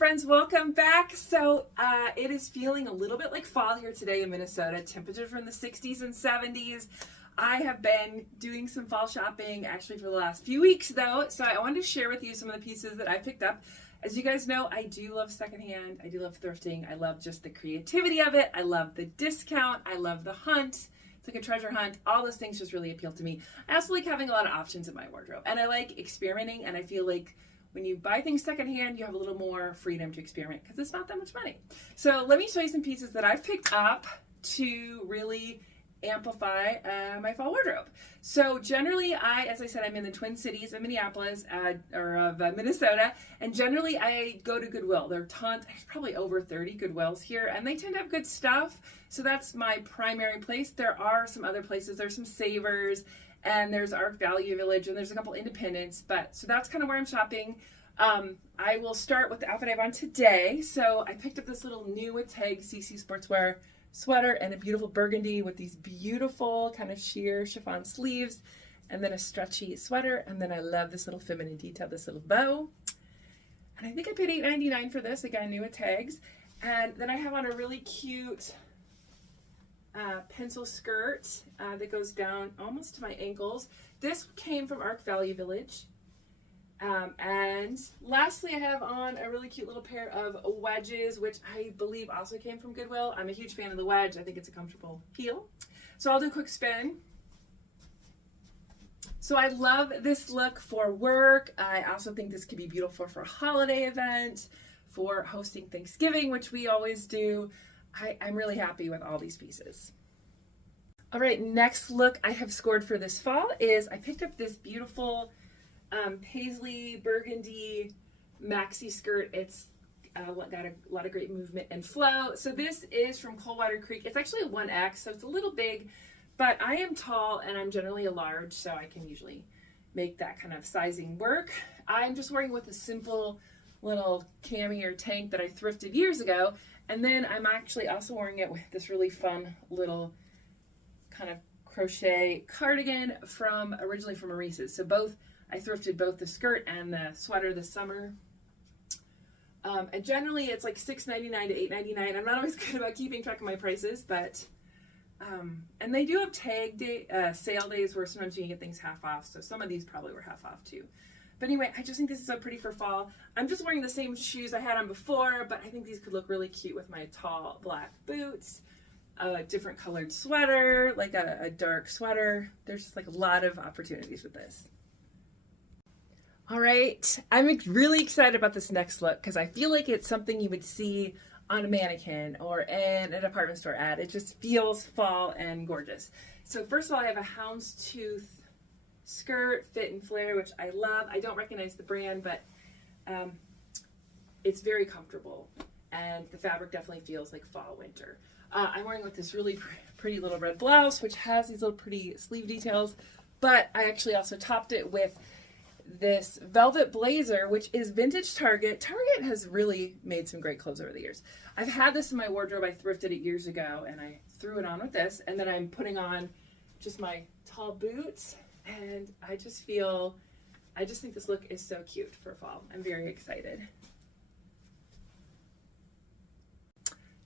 friends, welcome back. So it is feeling a little bit like fall here today in Minnesota. Temperatures are in the 60s and 70s. I have been doing some fall shopping actually for the last few weeks though, so I wanted to share with you some of the pieces that I picked up. As you guys know, I do love secondhand. I do love thrifting. I love just the creativity of it. I love the discount. I love the hunt. It's like a treasure hunt. All those things just really appeal to me. I also like having a lot of options in my wardrobe, and I like experimenting, and I feel like when you buy things secondhand, you have a little more freedom to experiment because it's not that much money. So let me show you some pieces that I've picked up to really amplify my fall wardrobe. So generally, as I said, I'm in the Twin Cities of Minneapolis, Minnesota, and generally I go to Goodwill. There are tons, there's probably over 30 Goodwills here, and they tend to have good stuff. So that's my primary place. There are some other places. There's some Savers, and there's Arc Value Village, and there's a couple independents, so that's kind of where I'm shopping. I will start with the outfit I have on today. So I picked up this little new Tag CC Sportswear sweater and a beautiful burgundy with these beautiful kind of sheer chiffon sleeves, and then a stretchy sweater, and then I love this little feminine detail, this little bow. And I think I paid $8.99 for this, again, new at Tags. And then I have on a really cute pencil skirt that goes down almost to my ankles. This came from Arc Value Village. And lastly, I have on a really cute little pair of wedges, which I believe also came from Goodwill. I'm a huge fan of the wedge. I think it's a comfortable heel. So I'll do a quick spin. So I love this look for work. I also think this could be beautiful for a holiday event, for hosting Thanksgiving, which we always do. I'm really happy with all these pieces. All right, next look I have scored for this fall is I picked up this beautiful paisley burgundy maxi skirt. It's got a lot of great movement and flow. So this is from Coldwater Creek. It's actually a 1X, so it's a little big, but I am tall and I'm generally a large, so I can usually make that kind of sizing work. I'm just wearing with a simple little cami or tank that I thrifted years ago, and then I'm actually also wearing it with this really fun little kind of crochet cardigan originally from Maurice's. So I thrifted both the skirt and the sweater this summer. And generally it's like $6.99 to $8.99. I'm not always good about keeping track of my prices, but and they do have sale days where sometimes you can get things half off. So some of these probably were half off too. But anyway, I just think this is so pretty for fall. I'm just wearing the same shoes I had on before, but I think these could look really cute with my tall black boots, a different colored sweater, like a dark sweater. There's just like a lot of opportunities with this. All right, I'm really excited about this next look because I feel like it's something you would see on a mannequin or in a department store ad. It just feels fall and gorgeous. So first of all, I have a houndstooth skirt, fit and flare, which I love. I don't recognize the brand, but it's very comfortable, and the fabric definitely feels like fall, winter. I'm wearing with this really pretty little red blouse, which has these little pretty sleeve details, but I actually also topped it with this velvet blazer, which is vintage Target. Target has really made some great clothes over the years. I've had this in my wardrobe. I thrifted it years ago, and I threw it on with this, and then I'm putting on just my tall boots, and I just think this look is so cute for fall. I'm very excited.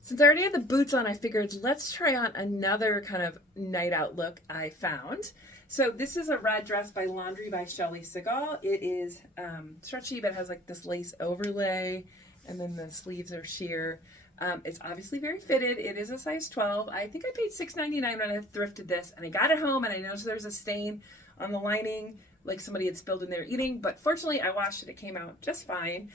Since I already had the boots on, I figured let's try on another kind of night out look I found. So this is a red dress by Laundry by Shelley Segal. It is stretchy, but it has like this lace overlay, and then the sleeves are sheer. It's obviously very fitted. It is a size 12. I think I paid $6.99 when I thrifted this, and I got it home, and I noticed there's a stain on the lining, like somebody had spilled in there eating, but fortunately I washed it. It came out just fine.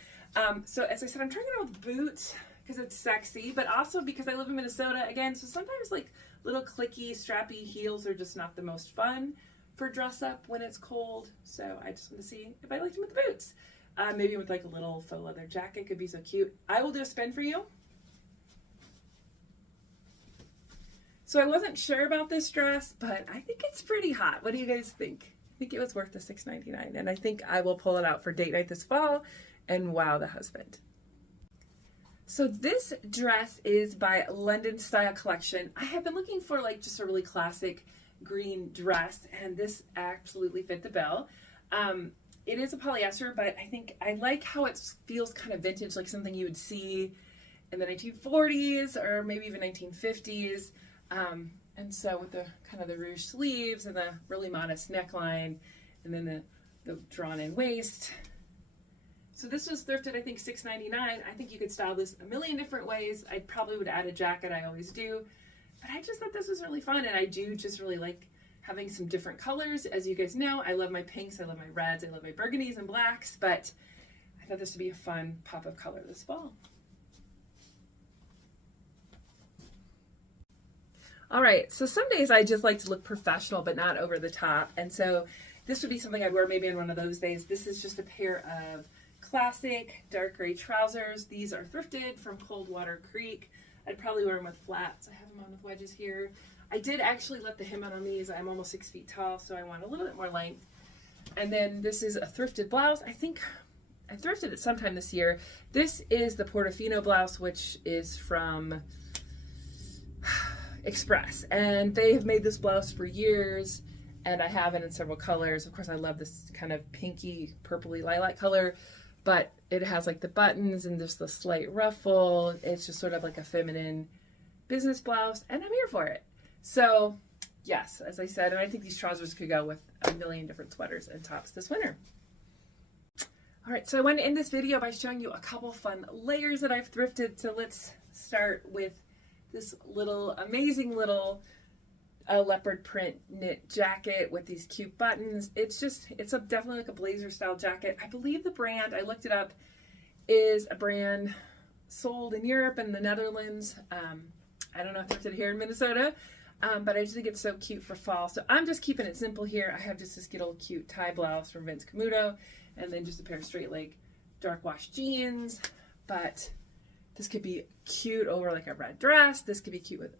So as I said, I'm trying it out with boots because it's sexy, but also because I live in Minnesota again, so sometimes like little clicky, strappy heels are just not the most fun for dress up when it's cold. So I just want to see if I liked them with the boots. Maybe with like a little faux leather jacket could be so cute. I will do a spin for you. So I wasn't sure about this dress, but I think it's pretty hot. What do you guys think? I think it was worth the $6.99, and I think I will pull it out for date night this fall and wow the husband. So this dress is by London Style Collection. I have been looking for like just a really classic green dress, and this absolutely fit the bill. it is a polyester, but I think I like how it feels kind of vintage, like something you would see in the 1940s or maybe even 1950s. And so with the kind of the ruche sleeves and the really modest neckline, and then the drawn in waist. So this was thrifted, I think, $6.99. I think you could style this a million different ways. I probably would add a jacket, I always do. But I just thought this was really fun, and I do just really like having some different colors. As you guys know, I love my pinks, I love my reds, I love my burgundies and blacks, but I thought this would be a fun pop of color this fall. All right, so some days I just like to look professional, but not over the top. And so this would be something I'd wear maybe on one of those days. This is just a pair of classic dark gray trousers. These are thrifted from Coldwater Creek. I'd probably wear them with flats. I have them on with wedges here. I did actually let the hem out on these. I'm almost 6 feet tall, so I want a little bit more length. And then this is a thrifted blouse. I think I thrifted it sometime this year. This is the Portofino blouse, which is from Express, and they have made this blouse for years, and I have it in several colors. Of course, I love this kind of pinky purpley lilac color, but it has like the buttons and just the slight ruffle. It's just sort of like a feminine business blouse, and I'm here for it. So yes, as I said, and I think these trousers could go with a million different sweaters and tops this winter. All right, so I want to end this video by showing you a couple fun layers that I've thrifted. So let's start with this little amazing little leopard print knit jacket with these cute buttons. It's definitely like a blazer style jacket. I believe the brand, I looked it up, is a brand sold in Europe and the Netherlands. I don't know if it's here in Minnesota, but I just think it's so cute for fall. So I'm just keeping it simple here. I have just this good old cute tie blouse from Vince Camuto, and then just a pair of straight leg dark wash jeans. But this could be cute over like a red dress. This could be cute with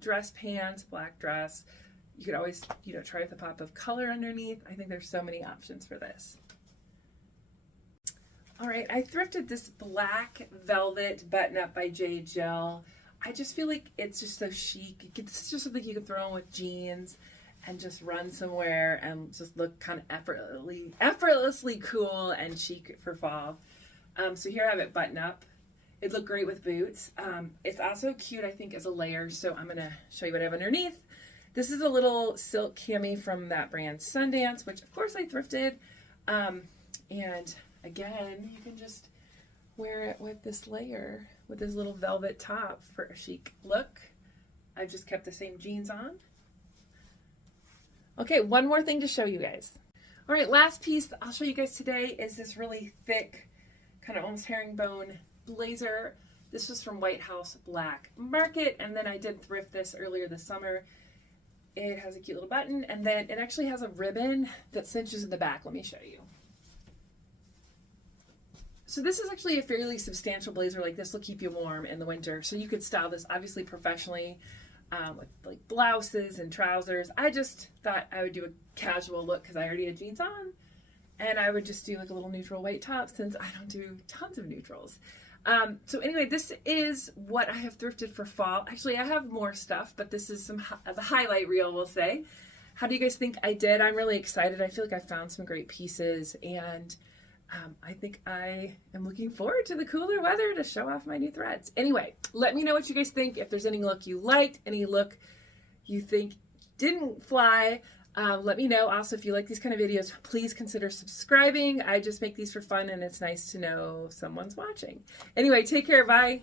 dress pants, black dress. You could always, try with a pop of color underneath. I think there's so many options for this. All right, I thrifted this black velvet button up by J. Jill. I just feel like it's just so chic. It's just something you can throw on with jeans and just run somewhere and just look kind of effortlessly cool and chic for fall. So here I have it button up. It looked great with boots. It's also cute, I think, as a layer, so I'm gonna show you what I have underneath. This is a little silk cami from that brand Sundance, which of course I thrifted. And again, you can just wear it with this layer, with this little velvet top for a chic look. I've just kept the same jeans on. Okay, one more thing to show you guys. All right, last piece I'll show you guys today is this really thick, kind of almost herringbone blazer. This was from White House Black Market, and then I did thrift this earlier this summer. It has a cute little button, and then it actually has a ribbon that cinches in the back. Let me show you. So this is actually a fairly substantial blazer. Like, this will keep you warm in the winter, so you could style this obviously professionally with like blouses and trousers. I just thought I would do a casual look because I already had jeans on, and I would just do like a little neutral white top since I don't do tons of neutrals. So anyway, this is what I have thrifted for fall. Actually, I have more stuff, but this is the highlight reel, we'll say. How do you guys think I did? I'm really excited. I feel like I found some great pieces, and I think I am looking forward to the cooler weather to show off my new threads. Anyway, let me know what you guys think. If there's any look you liked, any look you think didn't fly, let me know. Also, if you like these kind of videos, please consider subscribing. I just make these for fun, and it's nice to know someone's watching. Anyway, take care. Bye.